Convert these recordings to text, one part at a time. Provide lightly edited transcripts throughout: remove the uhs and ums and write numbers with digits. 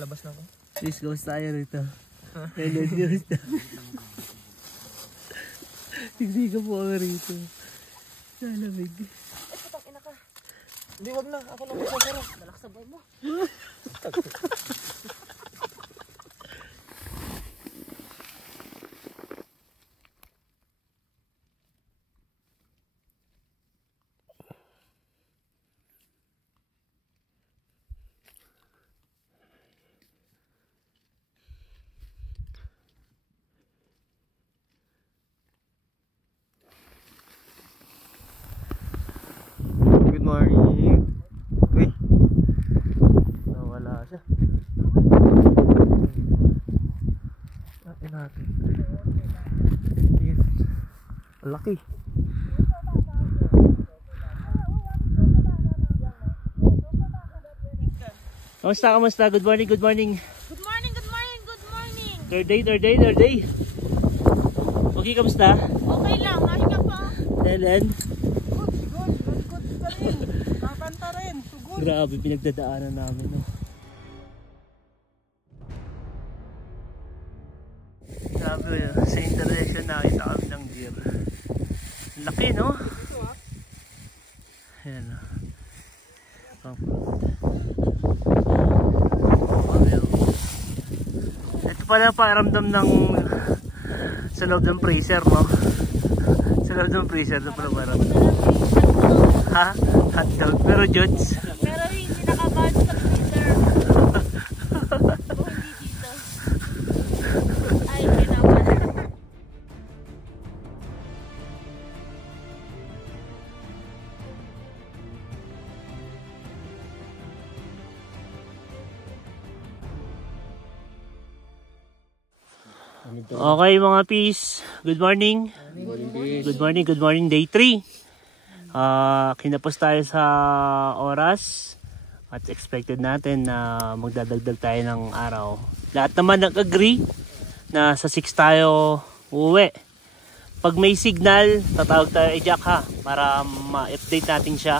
lalabas na ako. Please, ghost tayo rito. Hello, ghost. Sigsika po ako rito. Salamig. Ay, putang ina ka. Hindi, wag na. Ako lang magsasara. Balak sabay mo. Good morning. Uy. Nawala siya. Natin natin. Ayan. Laki. Kamusta? Good morning. Good morning, good morning, good morning. Third day. Okay, kamusta? Okay lang, nahinga pa. Ellen? Good pa rin. Kakanta rin. Sugod. Grabe, pinagdadaanan namin, no? Grabe, sa intersection nakita kami ng deer. Laki, no? Ayan, no? Ito pala pakiramdam ng sa loob ng freezer, no? Sa loob ng freezer, ito pala pakiramdam. Ha? Hotdog. Pero Jods. Pero hindi nakabahan sa freezer. O hindi dito. Ay, ginawan. Okay mga peace. Good morning. Good morning. Day 3. Kinapos tayo sa oras at expected natin na magdadagdag tayo ng araw. Lahat naman nag-agree na sa 6 tayo uuwi. Pag may signal, tatawag tayo Jack ha, para ma-update natin siya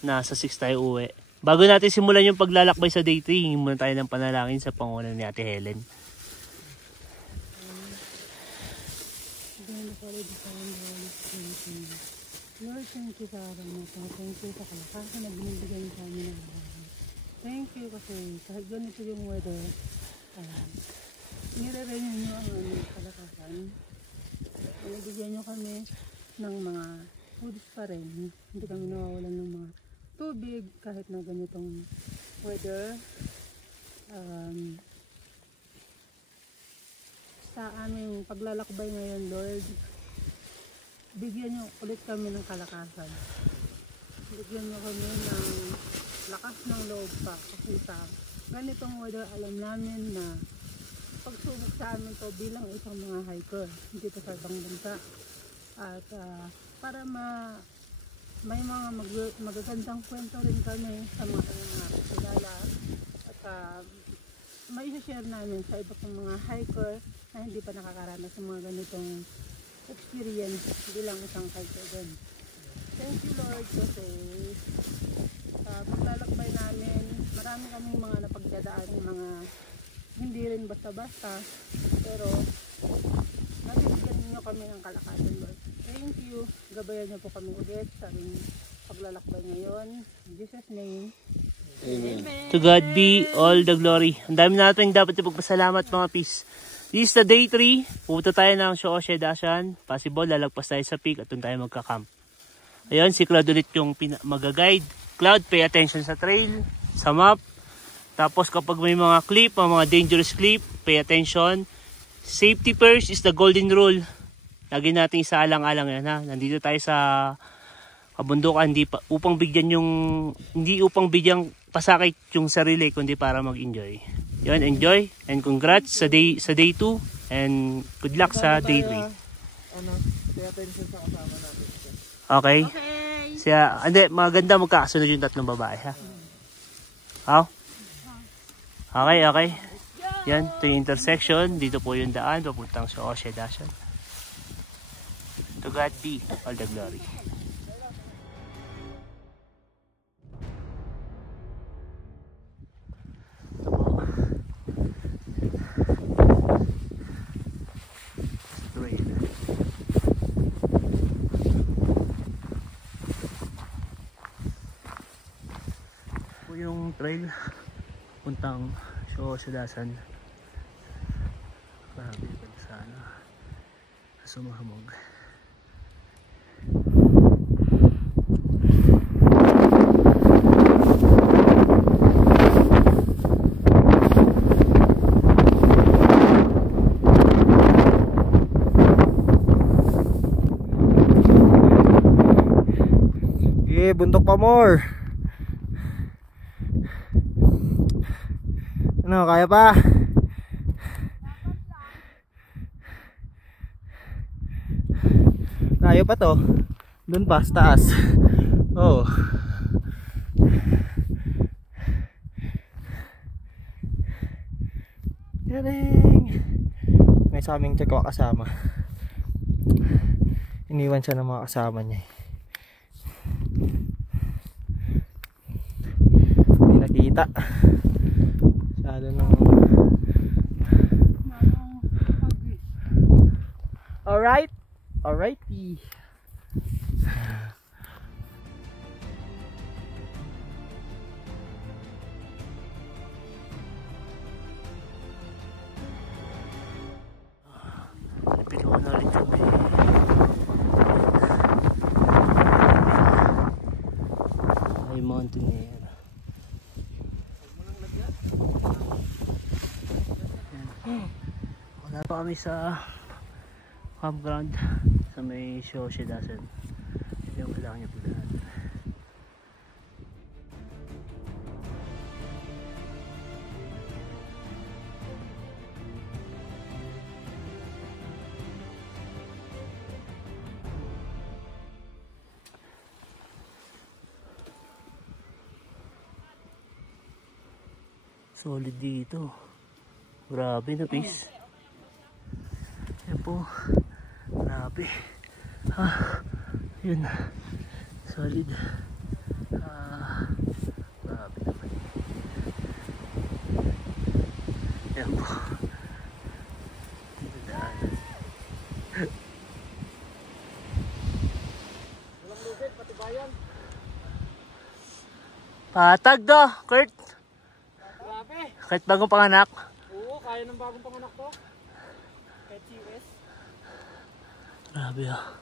na sa 6 tayo uuwi. Bago natin simulan yung paglalakbay sa day 3, hingi muna tayo ng panalangin sa pangunan ni Ate Helen. Lord, thank you sa araw na ito. Thank you sa kalakasan na binibigay sa amin ng araw. Thank you kasi kahit ganito yung weather, nire-renew nyo ang aming kalakasan. Binibigyan nyo kami ng mga foods pa rin. Hindi kami nawawalan ng mga tubig kahit na ganitong weather. Sa aming paglalakbay ngayon, Lord, bigyan nyo ulit kami ng kalakasan. Bigyan nyo kami ng lakas ng loob pa. Kasi sa ganitong weather, alam namin na pagsubok sa amin to bilang isang mga hiker dito sa ibang bansa. At para may mga magagandang kwento rin kami sa mga kilala. At may share namin sa iba pang mga hiker na hindi pa nakakaranas sa mga ganitong experience bilang isang hiker din. Thank you Lord kasi sa paglalakbay namin, marami kaming mga napagdadaan, mga hindi rin basta-basta, pero nabibigyan niyo kami ng kalakasan Lord. Thank you. Gabayan niyo po kami ulit sa aming paglalakbay ngayon. In Jesus' name. Amen. To God be all the glory. Ang dami natin dapat ipagpasalamat mga peace. This is the day 3. Pupunta tayo ng Shooshe Dashan. Possible, lalagpas tayo sa peak at doon tayo magka-camp. Ayun, si Cloud ulit yung mag-guide. Cloud, pay attention sa trail, sa map. Tapos kapag may mga cliff, mga dangerous cliff, pay attention. Safety first is the golden rule. Lagi natin isaalang-alang yan ha. Nandito tayo sa kabundukan, hindi upang bigyang pasakit yung sarili, kundi para mag-enjoy. Yun, enjoy and congrats sa day 2 and good luck sa day 3. Pay attention sa kasama natin. Okay? Siya, hindi, maganda magkakasunod yung tatlong babae ha. How? Okay. Yan, ito yung intersection. Dito po yung daan, papuntang sa Shooshe Dashan. To God be all the glory. Ito po. Mall puntang Sidasan. Grabe pala sana sa Sumahamog. Buntok pa more. Ano, kaya pa? Layo pa to. Doon pa sa taas. Oh. Galing. May sa aming tsaka kasama. Iniwan siya ng mga kasama niya. Kita masyado ng alrighty. Napili ko na rin kami ay mountain air. Wala pa kami sa campground sa may Sidasan. Yung kailangan niya pulahan. Solid dito. Grabe na peace. Yan po. Grabe. Yun. Solid. Grabe naman. Yan po. Walang lugit, pati bayan. Patag do, Kurt. Grabe. Kahit bagong panganak. Oo, kaya ng bagong panganak to. Kahit US. Grabe ah.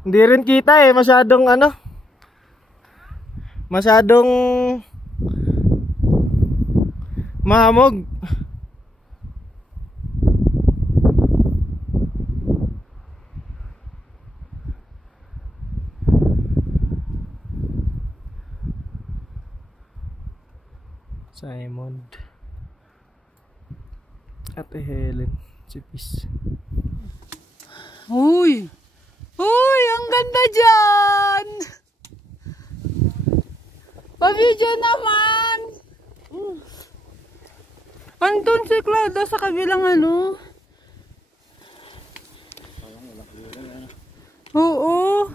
Hindi rin kita eh, masyadong ano. Masyadong mahamog. Simon Ate Helen si Peace. Uy! Uy! Ang ganda dyan! Pa-video naman! Andun si Claudia sa kabilang ano. Oo.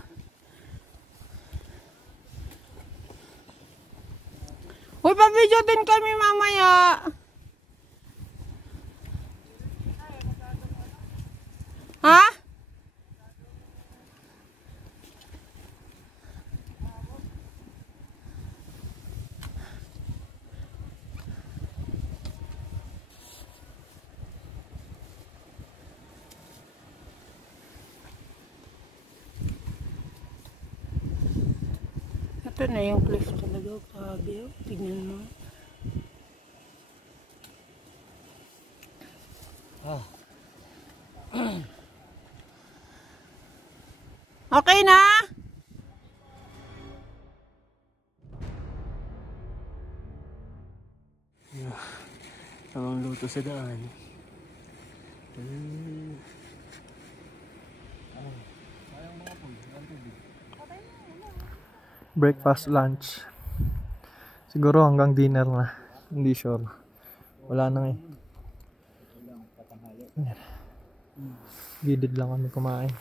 Uy, pa-video din kami mamaya. Ha? Ito na yung cliff talaga. Grabe. Tignan mo. Okay na? Tamang luto sa daan. Breakfast, lunch. Siguro hanggang dinner na. Hindi sure. Wala na eh. Ayan. Gilid lang kami kumain.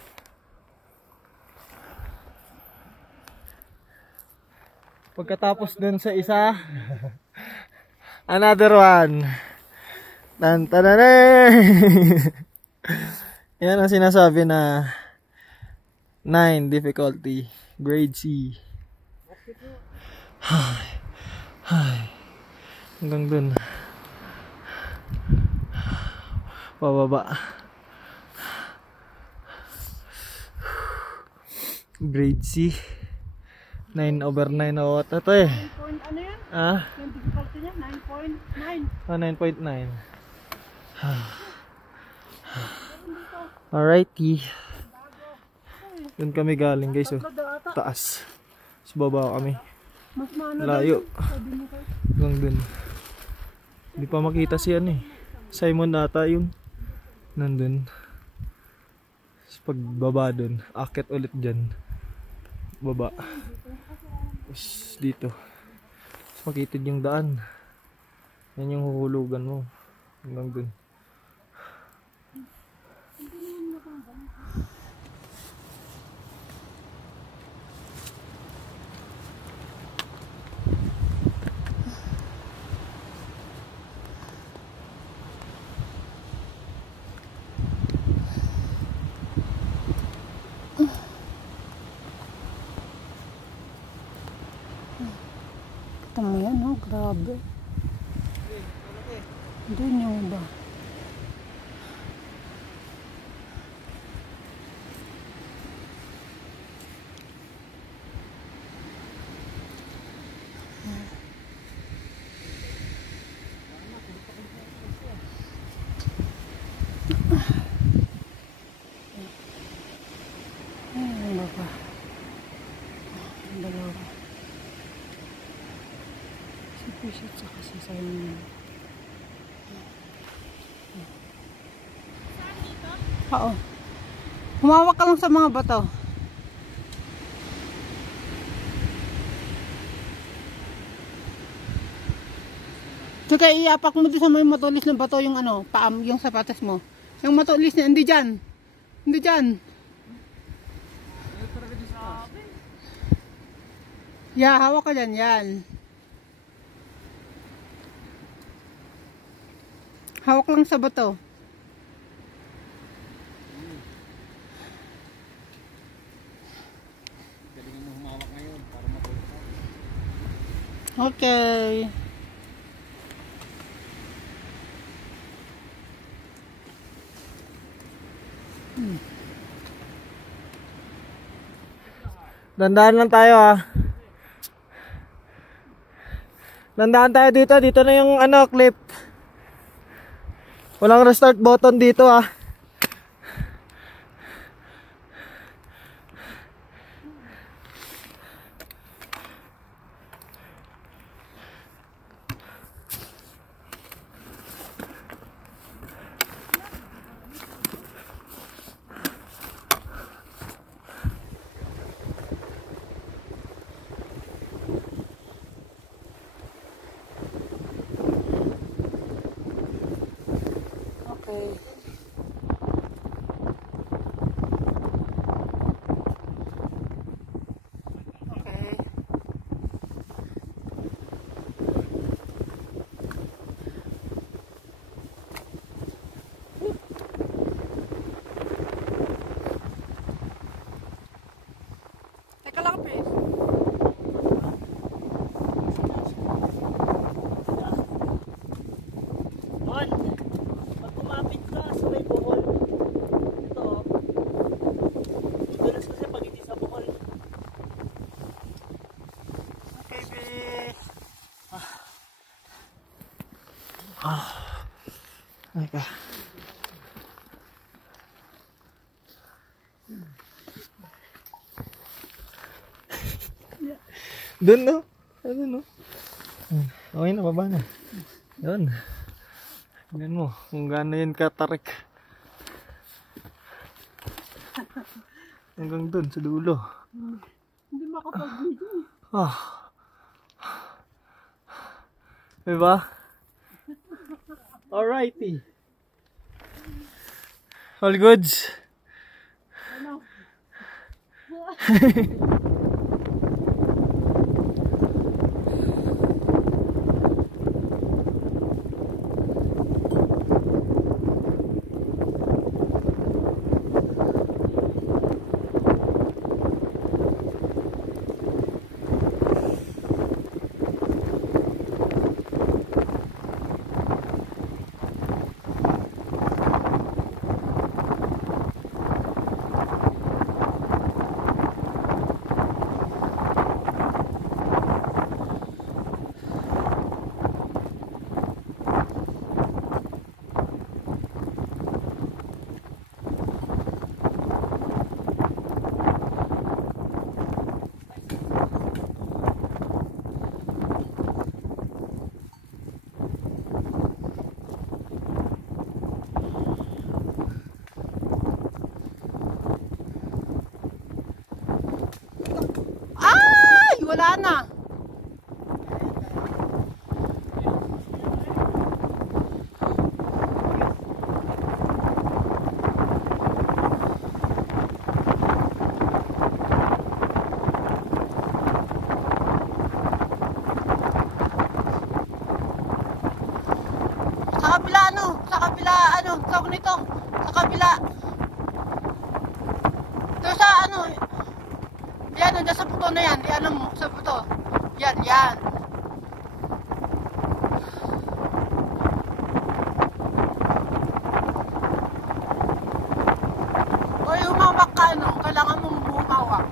Pagkatapos dun sa isa, another one. Tantanane! Yan ang sinasabi na 9 difficulty. Grade C. Hanggang dun. Pababa. Grade C. 9/9 o ito eh. Ano yan? Ah? Yung difficulty niya, 9.9. 9.9. Alrighty. Doon kami galing guys oh. Taas. Sa baba kami. Mas maano Layo. sabi mo kayo. Hanggang dun. Hindi pa makita si ano eh. Simon data yun. Nandun. Sa pagbaba dun. Akit ulit dyan. Baba. Tapos dito. Tapos makitid yung daan. Yan yung huhulugan mo. Hanggang dun. Tama yan, oh, grabe. Doon yung ba? Ayun ba ba? Dalawa. Si Pusit saka si Simon. Oo. Humawak ka lang sa mga bato. Tsaka iapak mo din sa may matulis na bato yung ano, paam, yung sapatos mo. Yung matulis na, hindi dyan. Hindi dyan. Yeah, hawak ka dyan, yan. Hawak lang sa bato. Okay. Dandaan lang tayo ah. Dandaan tayo dito. Dito na yung ano, clip. Walang restart button dito ah. Okay. Okay. Teka lang, please. On! Pag kumapit ka sa may buhol, ito oh. Dulas kasi pag hindi sa buhol. Okay, please. Teka. Doon no? Ano no? Okay na, baba na. Doon. Tingnan mo kung gaano yan katarik. Hanggang doon sa dulo. Hindi makapag-video. Ah. Diba? Alrighty. All goods. Wala na. Sa kabila tawag nito, sa kabila. Ito sa yan, nandiyan sa puto na yan. Yan mo, sa puto. Yan. O humawak ka, kailangan mong humawak.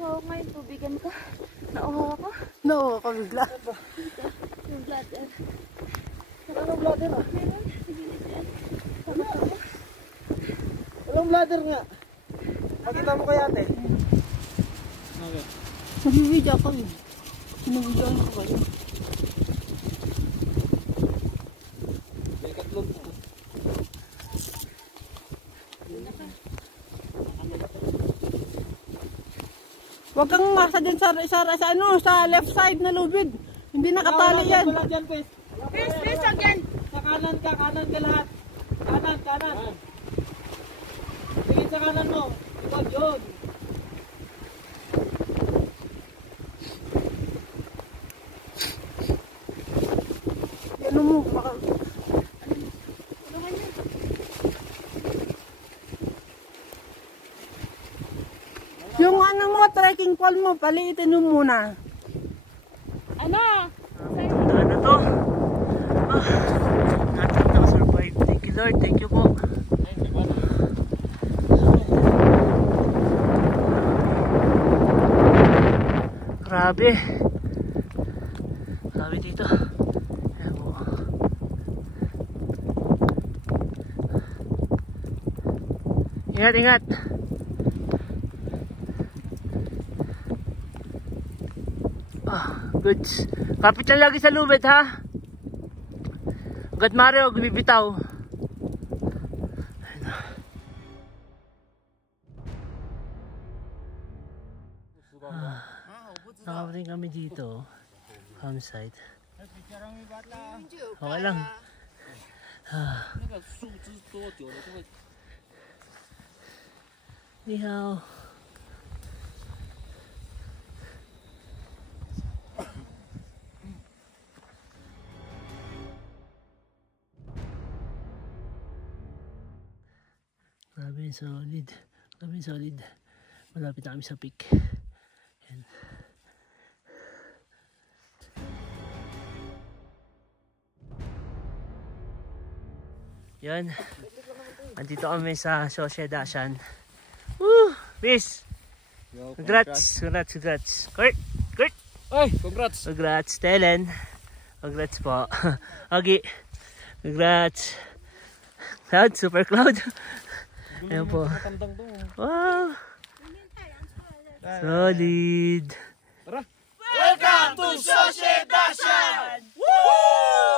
Oo, ngayon tubigan ka. Nauhaw ako. No, kabigla. Yung bladder. Anong bladder ah? Meron, sige yan. Anong bladder nga? Pakita mo kay ate. Okay. Nag-video ako eh. Nag-video ko kayo. May katlog. Huwag kang masa din sa left side na lubid. Hindi nakatali yan. Wala dyan, Pes. Please, again. Sa kanan ka lahat. Kanan. Tingin sa kanan mo. Ikaw yun. Ano mo, baka... Yung trekking pole mo, paliitin mo muna. Ano? Ano to? Natin nakasurvive. Thank you Lord, thank you po. Grabe. Grabe dito. Ayan po. Ingat, ingat. Good. Kapit lang lagi sa lubid ha. Agad Mario, bibitaw. Nakarating kami dito. Campsite. Okay lang. Ni hao. Grabe solid. Grabe solid. Malapit na kami sa peak. Yan. Yan. Andito kami sa Sociedad. Woo! Peace! Congrats! Congrats! Congrats! Kurt! Kurt! Ay, congrats! Congrats! Telen! Congrats po! Agi! Congrats! Cloud! Super Cloud! Ayan po. Wow! Solid! Tara! Welcome to Sociedad! Woo!